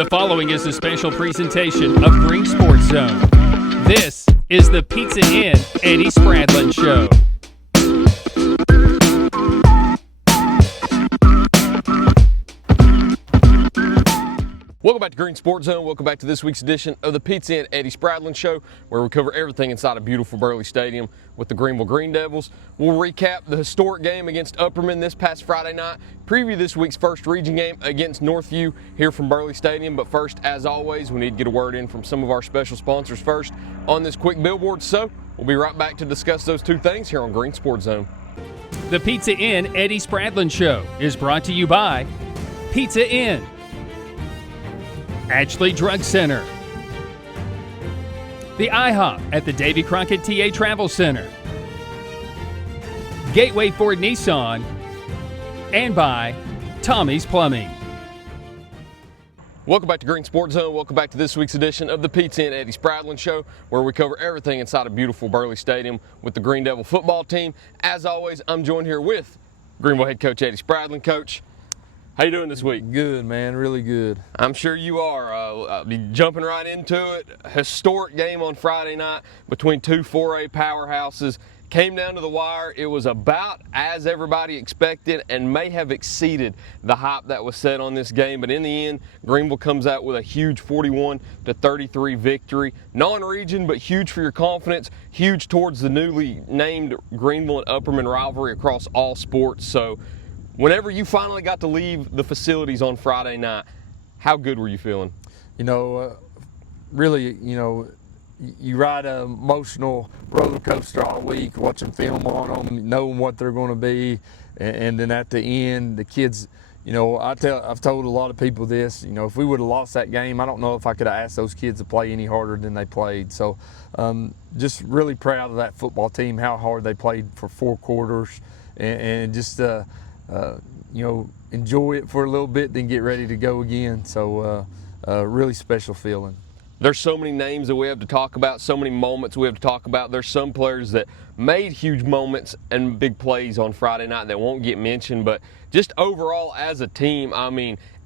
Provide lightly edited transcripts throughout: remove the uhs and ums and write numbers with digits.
The following is a special presentation of Green Sports Zone. This is the Pizza Inn Eddie Spradlen Show. Welcome back to Green Sports Zone. Welcome back to this week's edition of the Pizza Inn Eddie Spradlen Show, where we cover everything inside of beautiful Burley Stadium with the Greeneville Green Devils. We'll recap the historic game against Upperman this past Friday night, preview this week's first region game against Northview here from Burley Stadium. But first, as always, we need to get a word in from some of our special sponsors first on this quick billboard. So we'll be right back to discuss those two things here on Green Sports Zone. The Pizza Inn Eddie Spradlen Show is brought to you by Pizza Inn, Ashley Drug Center, the IHOP at the Davy Crockett TA Travel Center, Gateway Ford Nissan, and by Tommy's Plumbing. Welcome back to Green Sports Zone. Welcome back to this week's edition of the Pizza Inn Eddie Spradlen Show, where we cover everything inside of beautiful Burley Stadium with the Green Devil football team. As always, I'm joined here with Greeneville head coach Eddie Spradlen. Coach, how you doing this week? Good, man. Really good. I'm sure you are. I'll be jumping right into it. Historic game on Friday night between two 4A powerhouses. Came down to the wire. It was about as everybody expected and may have exceeded the hype that was set on this game. But in the end, Greeneville comes out with a huge 41-33 victory. Non-region, but huge for your confidence. Huge towards the newly named Greeneville and Upperman rivalry across all sports. So whenever you finally got to leave the facilities on Friday night, how good were you feeling? Really, you ride an emotional roller coaster all week, watching film on them, knowing what they're going to be, and then at the end, the kids, I've told a lot of people this, if we would have lost that game, I don't know if I could have asked those kids to play any harder than they played. So just really proud of that football team, how hard they played for 4 quarters, and just enjoy it for a little bit, then get ready to go again. So really special feeling. There's so many names that we have to talk about, so many moments we have to talk about. There's some players that made huge moments and big plays on Friday night that won't get mentioned, but just overall as a team,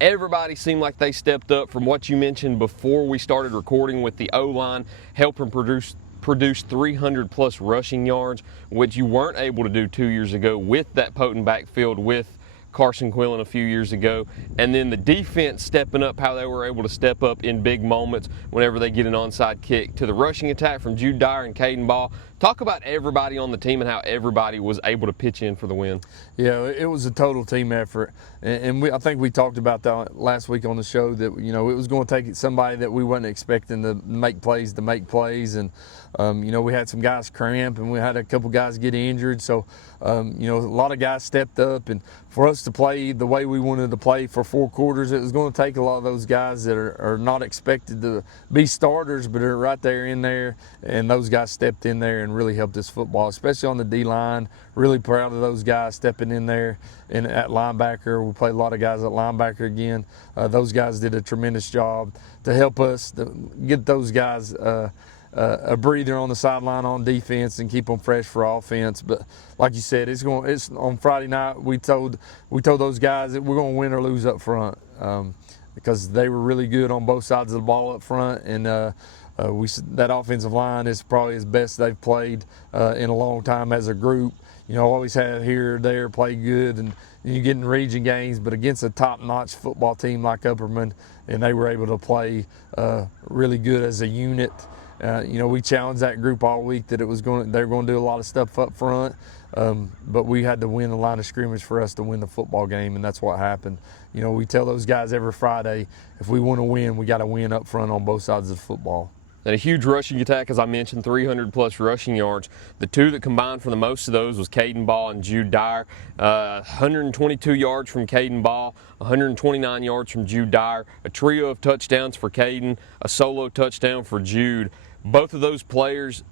everybody seemed like they stepped up from what you mentioned before we started recording with the O-line, helping produce 300-plus rushing yards, which you weren't able to do 2 years ago with that potent backfield with Carson Quillen a few years ago. And then the defense stepping up, how they were able to step up in big moments whenever they get an onside kick, to the rushing attack from Jude Dyer and Caden Ball. Talk about everybody on the team and how everybody was able to pitch in for the win. Yeah, it was a total team effort. And I think we talked about that last week on the show, that, it was going to take somebody that we wasn't expecting to make plays. And, we had some guys cramp, and we had a couple guys get injured. So, a lot of guys stepped up. And for us to play the way we wanted to play for 4 quarters, it was going to take a lot of those guys that are not expected to be starters, but are right there in there. And those guys stepped in there and really helped us football, especially on the D-line. Really proud of those guys stepping in there. And at linebacker, we played a lot of guys at linebacker again. Those guys did a tremendous job to help us to get those guys a breather on the sideline on defense and keep them fresh for offense. But like you said, it's on Friday night. We told those guys that we're going to win or lose up front, because they were really good on both sides of the ball up front, and that offensive line is probably as best they've played in a long time as a group. Always had here or there, play good, and you get in region games, but against a top-notch football team like Upperman, and they were able to play really good as a unit. We challenged that group all week that they were going to do a lot of stuff up front, but we had to win the line of scrimmage for us to win the football game, and that's what happened. We tell those guys every Friday, if we want to win, we got to win up front on both sides of the football. And a huge rushing attack, as I mentioned, 300-plus rushing yards. The two that combined for the most of those was Caden Ball and Jude Dyer. 122 yards from Caden Ball, 129 yards from Jude Dyer. A trio of touchdowns for Caden, a solo touchdown for Jude. Both of those players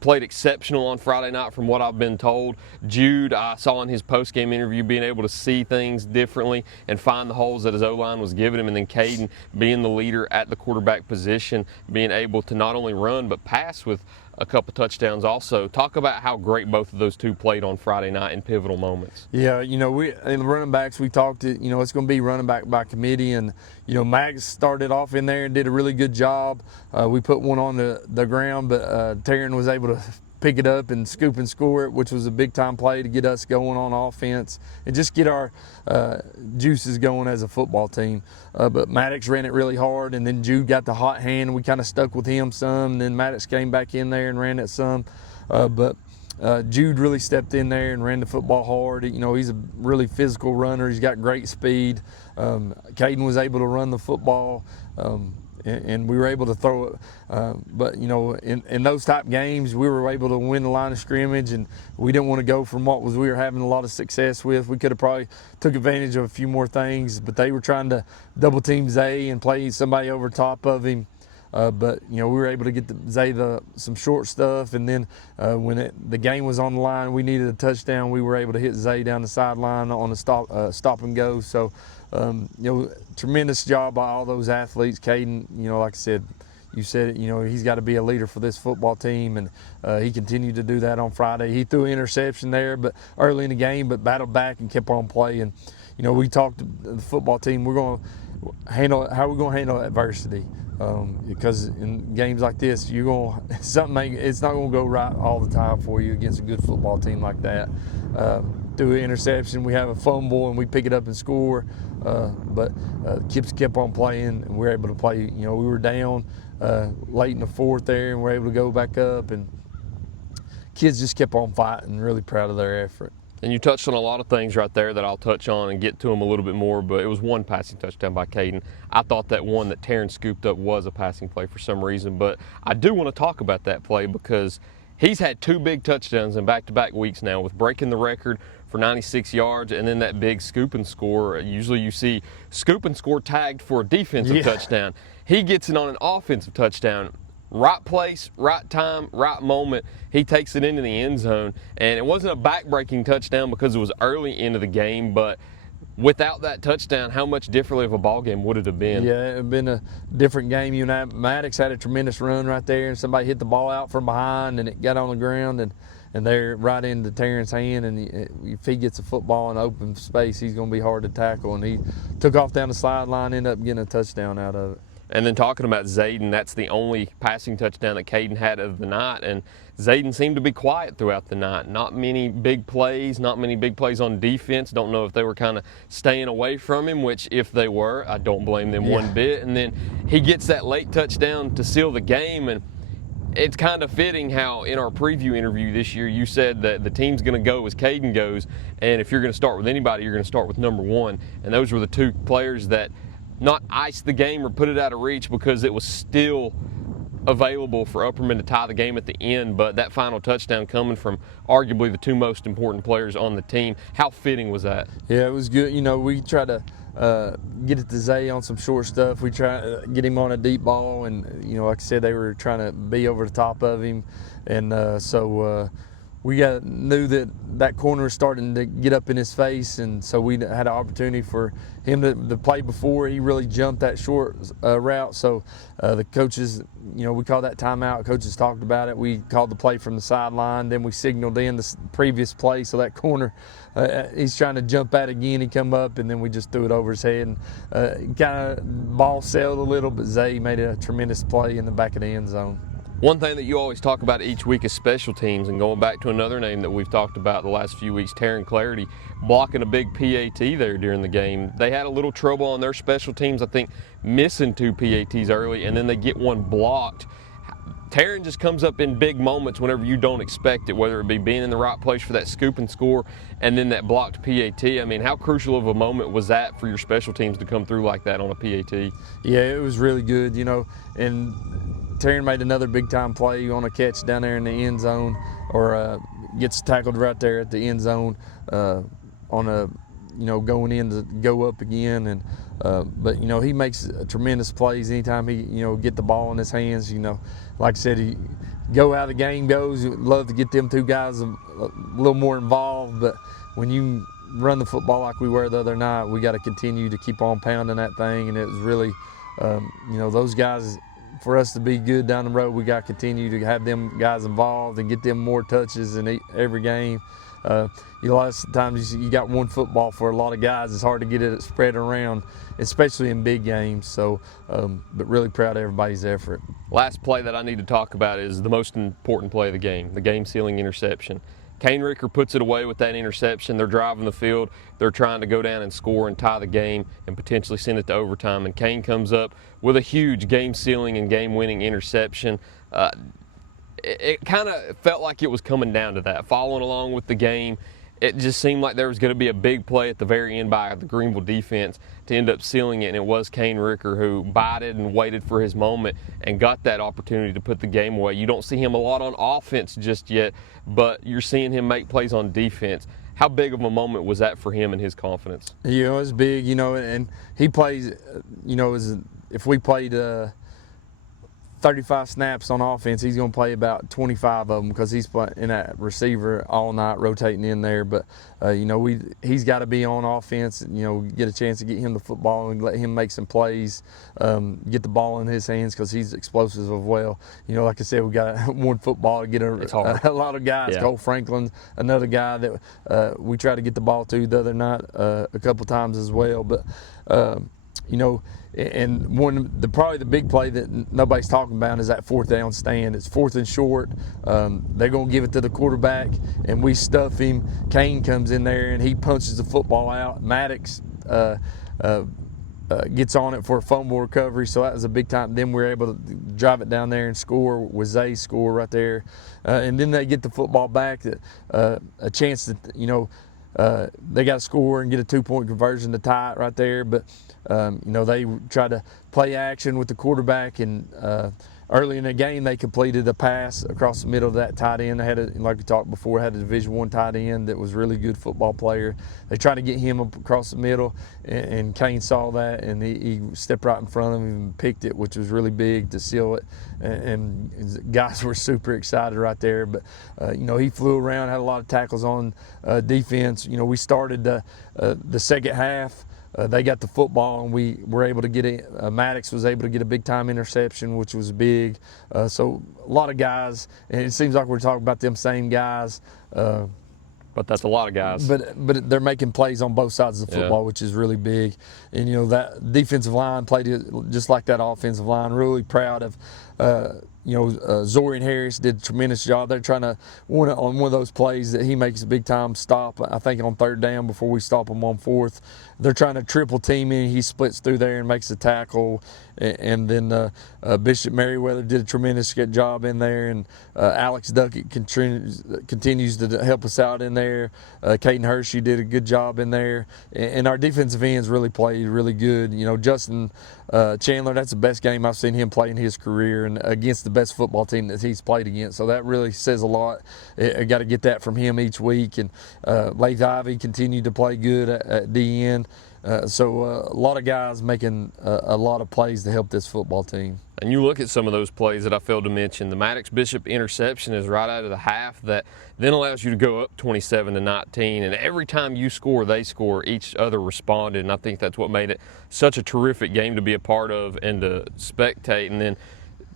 played exceptional on Friday night from what I've been told. Jude, I saw in his post-game interview, being able to see things differently and find the holes that his O-line was giving him. And then Caden, being the leader at the quarterback position, being able to not only run but pass with a couple touchdowns also. Talk about how great both of those two played on Friday night in pivotal moments. Yeah, in the running backs, we talked, it's going to be running back by committee, and, Max started off in there and did a really good job. We put one on the ground, but Taryn was able to pick it up and scoop and score it, which was a big-time play to get us going on offense and just get our juices going as a football team. But Maddox ran it really hard, and then Jude got the hot hand. We kind of stuck with him some, and then Maddox came back in there and ran it some. But Jude really stepped in there and ran the football hard. He's a really physical runner. He's got great speed. Caden was able to run the football. And we were able to throw it. But, in those type games, we were able to win the line of scrimmage, and we didn't want to go from what we were having a lot of success with. We could have probably took advantage of a few more things, but they were trying to double team Zay and play somebody over top of him. But we were able to get Zay some short stuff, and then when the game was on the line, we needed a touchdown. We were able to hit Zay down the sideline on a stop and go. So, tremendous job by all those athletes. Caden, like I said, you said it, he's got to be a leader for this football team, and he continued to do that on Friday. He threw an interception there, but early in the game, but battled back and kept on playing. We talked to the football team. We're going to handle how we're going to handle adversity. Because in games like this, it's not going to go right all the time for you against a good football team like that. Through an interception, we have a fumble and we pick it up and score. But Kips kept on playing, and we were able to play. We were down late in the fourth there, and we were able to go back up. And kids just kept on fighting. Really proud of their effort. And you touched on a lot of things right there that I'll touch on and get to them a little bit more, but it was one passing touchdown by Caden. I thought that one that Taryn scooped up was a passing play for some reason, but I do want to talk about that play because he's had two big touchdowns in back-to-back weeks now, with breaking the record for 96 yards and then that big scoop and score. Usually you see scoop and score tagged for a defensive touchdown. He gets it on an offensive touchdown. Right place, right time, right moment. He takes it into the end zone, and it wasn't a back-breaking touchdown because it was early into the game, but without that touchdown, how much differently of a ball game would it have been? Yeah, it would have been a different game. Maddox had a tremendous run right there, and somebody hit the ball out from behind, and it got on the ground, and they're right into Terrence's hand, and if he gets a football in open space, he's going to be hard to tackle, and he took off down the sideline, ended up getting a touchdown out of it. And then talking about Zayden, that's the only passing touchdown that Caden had of the night, and Zayden seemed to be quiet throughout the night. Not many big plays on defense. Don't know if they were kind of staying away from him, which if they were, I don't blame them one bit. And then he gets that late touchdown to seal the game, and it's kind of fitting how in our preview interview this year you said that the team's going to go as Caden goes, and if you're going to start with anybody, you're going to start with number one. And those were the two players that not iced the game or put it out of reach because it was still available for Upperman to tie the game at the end, but that final touchdown coming from arguably the two most important players on the team, how fitting was that? Yeah, it was good. We try to get it to Zay on some short stuff. We try to get him on a deep ball, and like I said, they were trying to be over the top of him, and so we knew that corner was starting to get up in his face, and so we had an opportunity for him to play before he really jumped that short route. So the coaches, we called that timeout. Coaches talked about it. We called the play from the sideline. Then we signaled in the previous play. So that corner, he's trying to jump at again. He come up, and then we just threw it over his head. And kind of ball sailed a little, but Zay made a tremendous play in the back of the end zone. One thing that you always talk about each week is special teams, and going back to another name that we've talked about the last few weeks, Taryn Clarity, blocking a big PAT there during the game. They had a little trouble on their special teams, I think, missing two PATs early, and then they get one blocked. Taryn just comes up in big moments whenever you don't expect it, whether it be being in the right place for that scoop and score and then that blocked PAT. I mean, how crucial of a moment was that for your special teams to come through like that on a PAT? Yeah, it was really good, and Taryn made another big-time play on a catch down there in the end zone, or gets tackled right there at the end zone on a, going in to go up again. And but he makes tremendous plays anytime he get the ball in his hands. Like I said, he go how the game goes. You'd love to get them two guys a little more involved, but when you run the football like we were the other night, we got to continue to keep on pounding that thing. And it was really, those guys for us to be good down the road, we got to continue to have them guys involved and get them more touches in every game. A lot of times you got one football for a lot of guys. It's hard to get it spread around, especially in big games. So, but really proud of everybody's effort. Last play that I need to talk about is the most important play of the game-sealing interception. Kane Ricker puts it away with that interception. They're driving the field. They're trying to go down and score and tie the game and potentially send it to overtime. And Kane comes up with a huge game-sealing and game-winning interception. It kind of felt like it was coming down to that, following along with the game. It just seemed like there was going to be a big play at the very end by the Greeneville defense to end up sealing it, and it was Kane Ricker who bided and waited for his moment and got that opportunity to put the game away. You don't see him a lot on offense just yet, but you're seeing him make plays on defense. How big of a moment was that for him and his confidence? You know, it's big, you know, and he plays, you know, if we played 35 snaps on offense, he's going to play about 25 of them because he's in that receiver all night, rotating in there. But you know, he's got to be on offense. You know, get a chance to get him the football and let him make some plays, get the ball in his hands because he's explosive as well. You know, like I said, we got one football to get a lot of guys. Yeah. Cole Franklin, another guy that we tried to get the ball to the other night a couple times as well. But you know, and probably the big play that nobody's talking about is that fourth down stand. It's 4th and short. They're going to give it to the quarterback, and we stuff him. Kane comes in there, and he punches the football out. Maddox gets on it for a fumble recovery, so that was a big time. Then we were able to drive it down there and score with Zay's score right there. And then they get the football back, a chance that, you know, they got to score and get a 2-point conversion to tie it right there. But, you know, they tried to play action with the quarterback, and early in the game they completed a pass across the middle of that tight end. They had, like we talked before, had a Division I tight end that was a really good football player. They tried to get him up across the middle, and Kane saw that, and he stepped right in front of him and picked it, which was really big to seal it. And guys were super excited right there. But, you know, he flew around, had a lot of tackles on defense. You know, we started the second half. They got the football, and we were able to get it. Maddox was able to get a big-time interception, which was big. So a lot of guys, and it seems like we're talking about them same guys. But that's a lot of guys. But they're making plays on both sides of the football, which is really big. And, you know, that defensive line played it just like that offensive line. Really proud of, you know, Zorian Harris did a tremendous job. They're trying to, on one of those plays that he makes a big-time stop, I think on 3rd down before we stop him on 4th. They're trying to triple team him. He splits through there and makes a tackle. And then Bishop Merriweather did a tremendous job in there. And Alex Duckett continues to help us out in there. Caden Hershey did a good job in there. And our defensive ends really played really good. You know, Justin Chandler, that's the best game I've seen him play in his career, and against the best football team that he's played against. So that really says a lot. I got to get that from him each week. And Lath Ivy continued to play good at DN. So a lot of guys making a lot of plays to help this football team. And you look at some of those plays that I failed to mention. The Maddox Bishop interception is right out of the half that then allows you to go up 27-19. And every time you score, they score. Each other responded, and I think that's what made it such a terrific game to be a part of and to spectate. And then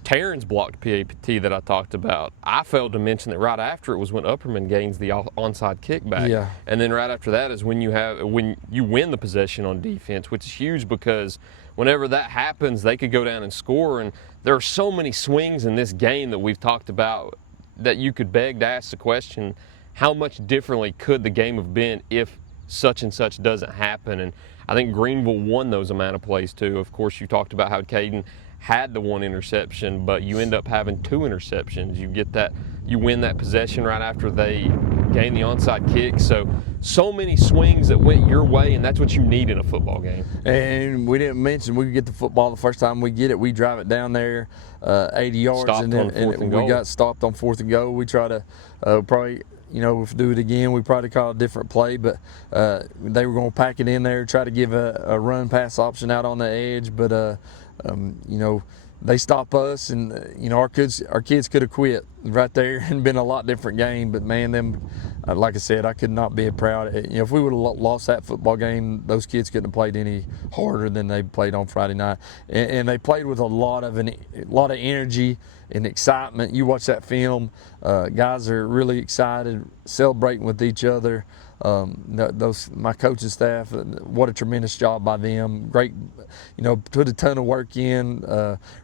Taryn's blocked PAT that I talked about, I failed to mention that right after it was when Upperman gains the onside kickback. Yeah. And then right after that is when you win the possession on defense, which is huge because whenever that happens, they could go down and score. And there are so many swings in this game that we've talked about that you could beg to ask the question, how much differently could the game have been if such and such doesn't happen? And I think Greeneville won those amount of plays too. Of course, you talked about how Caden had the one interception, but you end up having 2 interceptions. You win that possession right after they gain the onside kick. So many swings that went your way, and that's what you need in a football game. And we didn't mention we get the football the first time we get it. We drive it down there 80 yards, and we got stopped on 4th and goal. We try to probably, you know, if we do it again, we probably call it a different play, but they were going to pack it in there, try to give a run pass option out on the edge, but you know, they stop us, and our kids could have quit right there and been a lot different game. But man, them, like I said, I could not be proud. If we would have lost that football game, those kids couldn't have played any harder than they played on Friday night, and they played with a lot of energy and excitement. You watch that film, guys are really excited, celebrating with each other. My coaching staff, what a tremendous job by them. Great, put a ton of work in.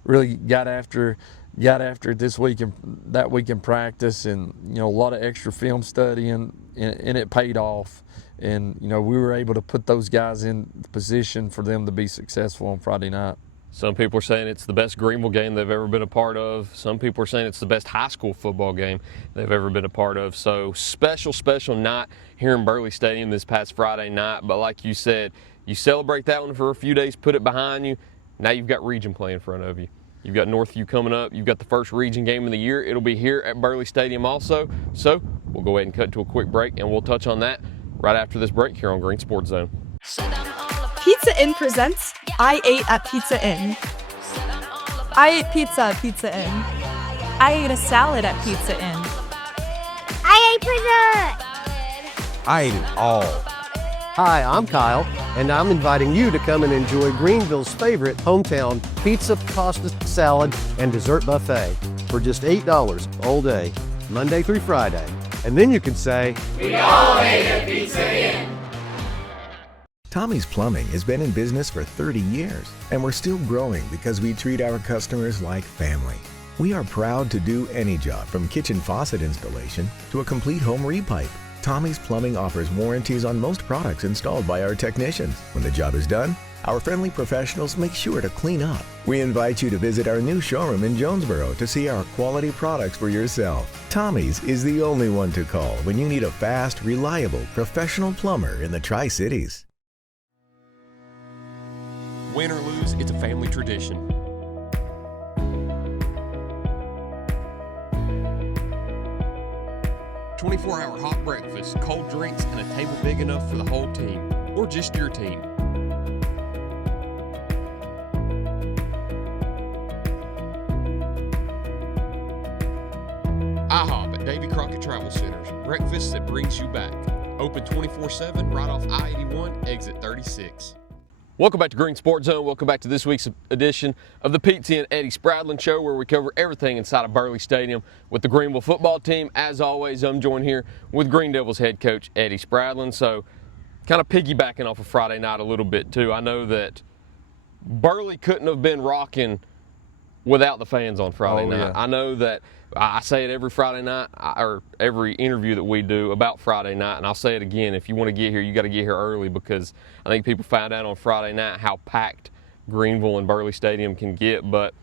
Really got after it this week and that week in practice, and a lot of extra film studying, and it paid off. And we were able to put those guys in position for them to be successful on Friday night. Some people are saying it's the best Greeneville game they've ever been a part of. Some people are saying it's the best high school football game they've ever been a part of. So special night here in Burley Stadium this past Friday night. But like you said, you celebrate that one for a few days, put it behind you. Now you've got region play in front of you. You've got Northview coming up. You've got the first region game of the year. It'll be here at Burley Stadium also. So we'll go ahead and cut to a quick break, and we'll touch on that right after this break here on Green Sports Zone. Pizza Inn presents I Ate at Pizza Inn. I ate pizza at Pizza Inn. I ate a salad at Pizza Inn. I ate pizza! I ate it all. Hi, I'm Kyle, and I'm inviting you to come and enjoy Greeneville's favorite hometown pizza, pasta, salad, and dessert buffet for just $8 all day, Monday through Friday. And then you can say, "We all ate at Pizza Inn." Tommy's Plumbing has been in business for 30 years, and we're still growing because we treat our customers like family. We are proud to do any job from kitchen faucet installation to a complete home repipe. Tommy's Plumbing offers warranties on most products installed by our technicians. When the job is done, our friendly professionals make sure to clean up. We invite you to visit our new showroom in Jonesboro to see our quality products for yourself. Tommy's is the only one to call when you need a fast, reliable, professional plumber in the Tri-Cities. Win or lose, it's a family tradition. 24-hour hot breakfast, cold drinks, and a table big enough for the whole team, or just your team. IHOP at Davy Crockett Travel Centers. Breakfast that brings you back. Open 24/7 right off I-81, exit 36. Welcome back to Green Sports Zone. Welcome back to this week's edition of the Pete and Eddie Spradlen Show, where we cover everything inside of Burley Stadium with the Greeneville football team. As always, I'm joined here with Green Devils head coach Eddie Spradlen. So kind of piggybacking off of Friday night a little bit too. I know that Burley couldn't have been rocking without the fans on Friday night. Yeah. I know that I say it every Friday night or every interview that we do about Friday night, and I'll say it again. If you want to get here, you got to get here early, because I think people found out on Friday night how packed Greeneville and Burley Stadium can get. But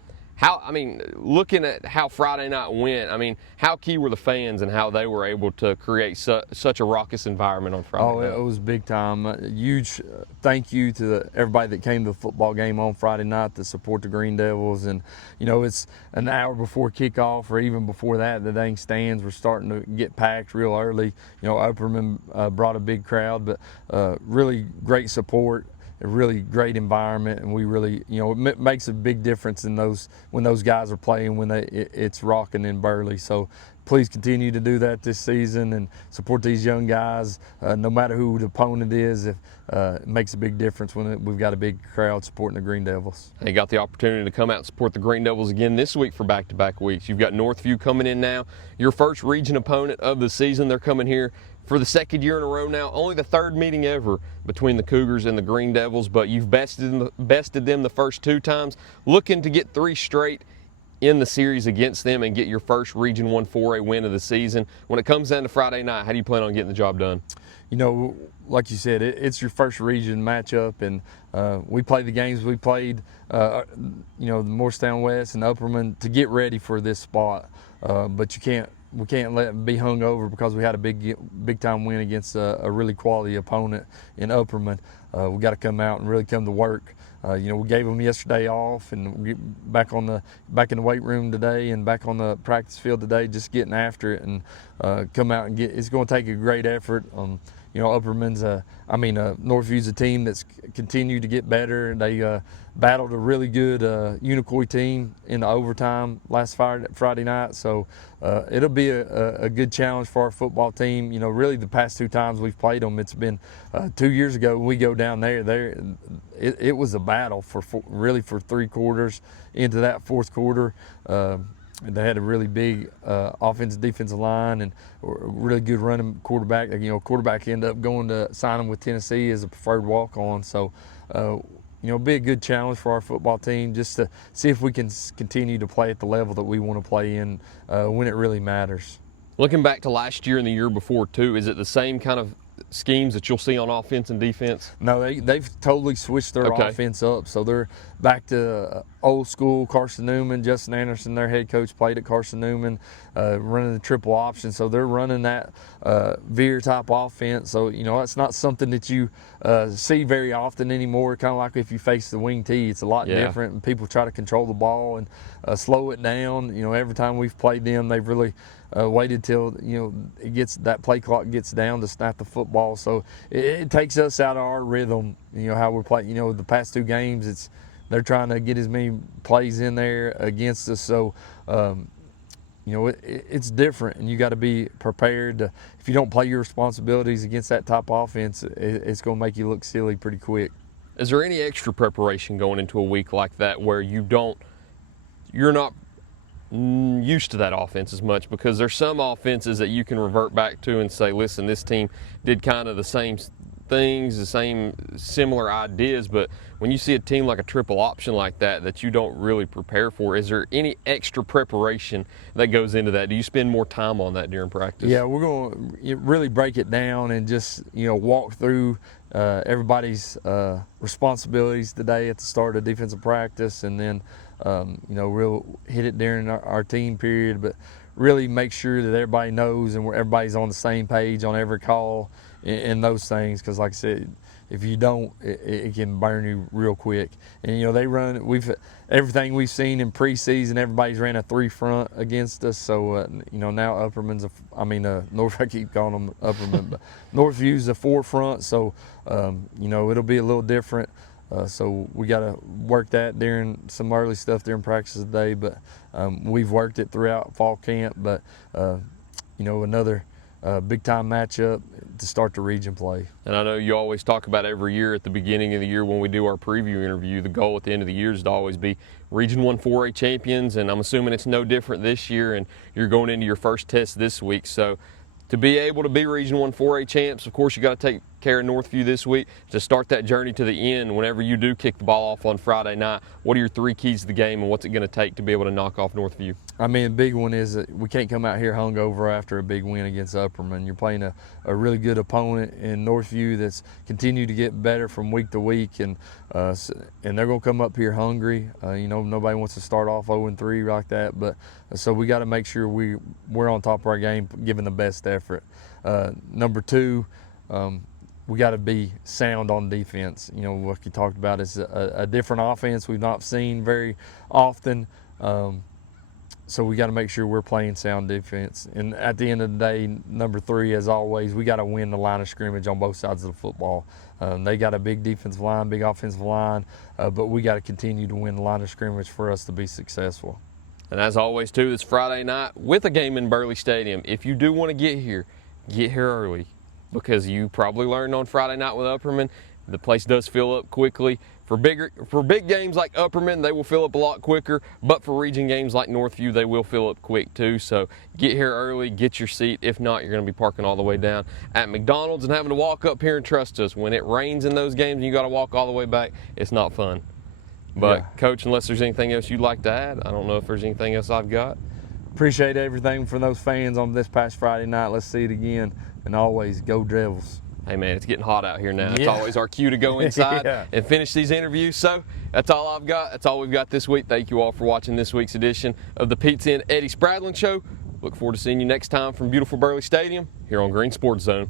looking at how Friday night went, how key were the fans and how they were able to create such a raucous environment on Friday night? It was big time. A huge thank you to everybody that came to the football game on Friday night to support the Green Devils. And, it's an hour before kickoff, or even before that, the dang stands were starting to get packed real early. Upperman brought a big crowd, but really great support. A really great environment, and we really, it makes a big difference in when those guys are playing, when it's rocking in Burley. So please continue to do that this season and support these young guys, no matter who the opponent is. It makes a big difference when we've got a big crowd supporting the Green Devils. You got the opportunity to come out and support the Green Devils again this week for back-to-back weeks. You've got Northview coming in now, your first region opponent of the season. They're coming here for the second year in a row now, only the third meeting ever between the Cougars and the Green Devils, but you've bested them the first two times, looking to get 3 straight in the series against them and get your first Region 1 4A win of the season. When it comes down to Friday night, how do you plan on getting the job done? Like you said, it's your first region matchup, and we play the games we played, the Morristown West and Upperman, to get ready for this spot, but we can't let them be hung over because we had a big time win against a really quality opponent in Upperman. We got to come out and really come to work. We gave them yesterday off, and we back in the weight room today and back on the practice field today, just getting after it and come out and get. It's going to take a great effort. Upperman's Northview's a team that's continued to get better. They battled a really good Unicoi team in the overtime last Friday night. So it'll be a good challenge for our football team. Really the past 2 times we've played them, it's been 2 years ago when we go down there. It was a battle for 3 quarters into that 4th quarter. They had a really big offensive defensive line and a really good running quarterback. Quarterback ended up going to sign him with Tennessee as a preferred walk-on. So, be a good challenge for our football team just to see if we can continue to play at the level that we want to play in when it really matters. Looking back to last year and the year before too, is it the same kind of schemes that you'll see on offense and defense? No, they've totally switched their offense up. So they're back to old school Carson Newman. Justin Anderson, their head coach, played at Carson Newman, running the triple option. So they're running that veer type offense. So, it's not something that you see very often anymore. Kind of like if you face the wing tee, it's a lot different. And people try to control the ball and slow it down. Every time we've played them, they've really waited till it gets that play clock gets down to snap the football. So it takes us out of our rhythm. How we're playing. The past 2 games, they're trying to get as many plays in there against us. So it's different, and you got to be prepared to. If you don't play your responsibilities against that type of offense, it's going to make you look silly pretty quick. Is there any extra preparation going into a week like that where you're not used to that offense as much, because there's some offenses that you can revert back to and say, listen, this team did kind of the same things, the same similar ideas, but when you see a team like a triple option like that you don't really prepare for, is there any extra preparation that goes into that? Do you spend more time on that during practice? Yeah, we're going to really break it down and just walk through everybody's responsibilities today at the start of defensive practice, and then we'll hit it during our team period, but really make sure that everybody knows and everybody's on the same page on every call and those things, because like I said, if you don't, it can burn you real quick. And they run. Everything we've seen in preseason, everybody's ran a 3 front against us. So now Upperman's I keep calling them Upperman, but Northview's a 4 front. So it'll be a little different. So we got to work that during some early stuff during practice today. But we've worked it throughout fall camp. But another big time matchup to start the region play. And I know you always talk about every year at the beginning of the year when we do our preview interview, the goal at the end of the year is to always be Region 1 4A champions, and I'm assuming it's no different this year, and you're going into your first test this week. So to be able to be Region 1 4A champs, of course you got to take care of Northview this week to start that journey to the end. Whenever you do kick the ball off on Friday night, what are your 3 keys to the game, and what's it going to take to be able to knock off Northview? The big one is that we can't come out here hungover after a big win against Upperman. You're playing a really good opponent in Northview that's continued to get better from week to week, and they're going to come up here hungry. Nobody wants to start off 0-3 like that, but so we got to make sure we're on top of our game, giving the best effort. Number 2, we got to be sound on defense. What you talked about is a different offense we've not seen very often. So we got to make sure we're playing sound defense. And at the end of the day, number 3, as always, we got to win the line of scrimmage on both sides of the football. They got a big defensive line, big offensive line, but we got to continue to win the line of scrimmage for us to be successful. And as always, too, this Friday night with a game in Burley Stadium, if you do want to get here early, because you probably learned on Friday night with Upperman, the place does fill up quickly. For big games like Upperman, they will fill up a lot quicker, but for region games like Northview, they will fill up quick too. So get here early, get your seat. If not, you're going to be parking all the way down at McDonald's and having to walk up here, and trust us, when it rains in those games and you got to walk all the way back, it's not fun. But yeah. Coach, unless there's anything else you'd like to add, I don't know if there's anything else I've got. Appreciate everything from those fans on this past Friday night. Let's see it again. And always, go Devils. Hey, man, it's getting hot out here now. It's always our cue to go inside and finish these interviews. So that's all I've got. That's all we've got this week. Thank you all for watching this week's edition of the Pizza and Eddie Spradlen Show. Look forward to seeing you next time from beautiful Burley Stadium here on Green Sports Zone.